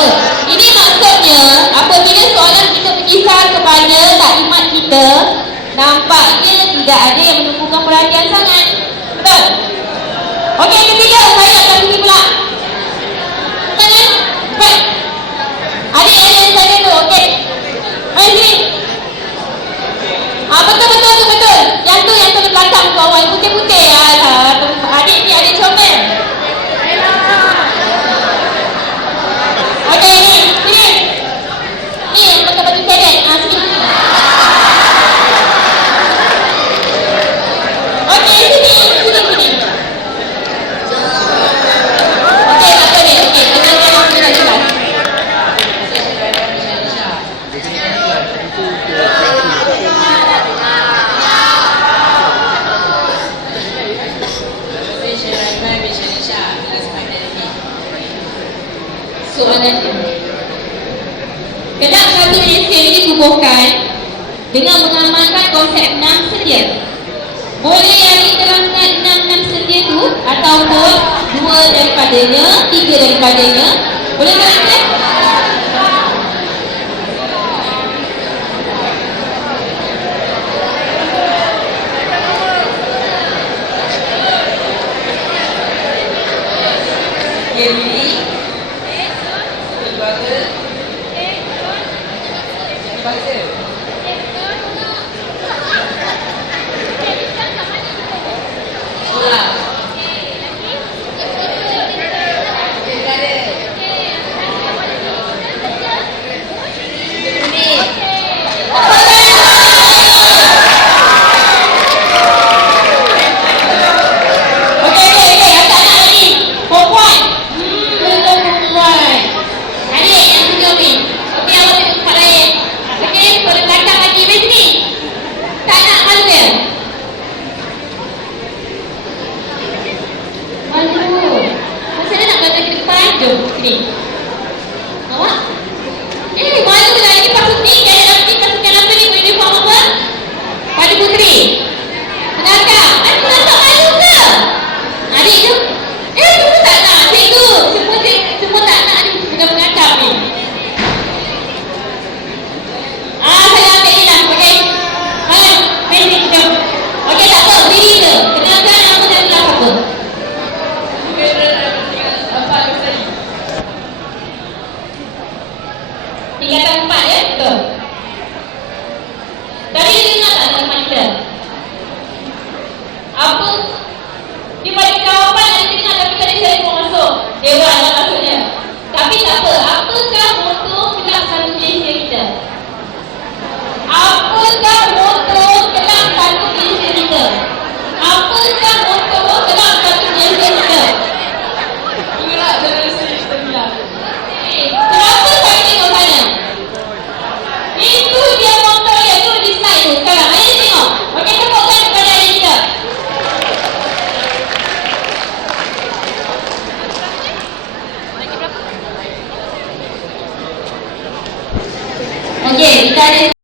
saudara Ini maksudnya Apabila soalan kita berkisar kepada Tak iman kita Nampaknya tidak ada yang menumpukan perhatian sangat Betul? Okey, ketiga saya akan soalan ini. Kedak satu insil ini kubuhkan dengan mengamalkan konsep enam sedia. Boleh yang diterangkan enam enam sedia itu ataupun dua daripadanya, tiga daripadanya. Boleh tak? Thank you. 大丈夫。ゆっ。Kata empat ya? Betul. Tapi dia dengar tak Tak kita Apa? Dia bagi jawapan Dia dengar tapi tadi saya pun masuk. Dia that is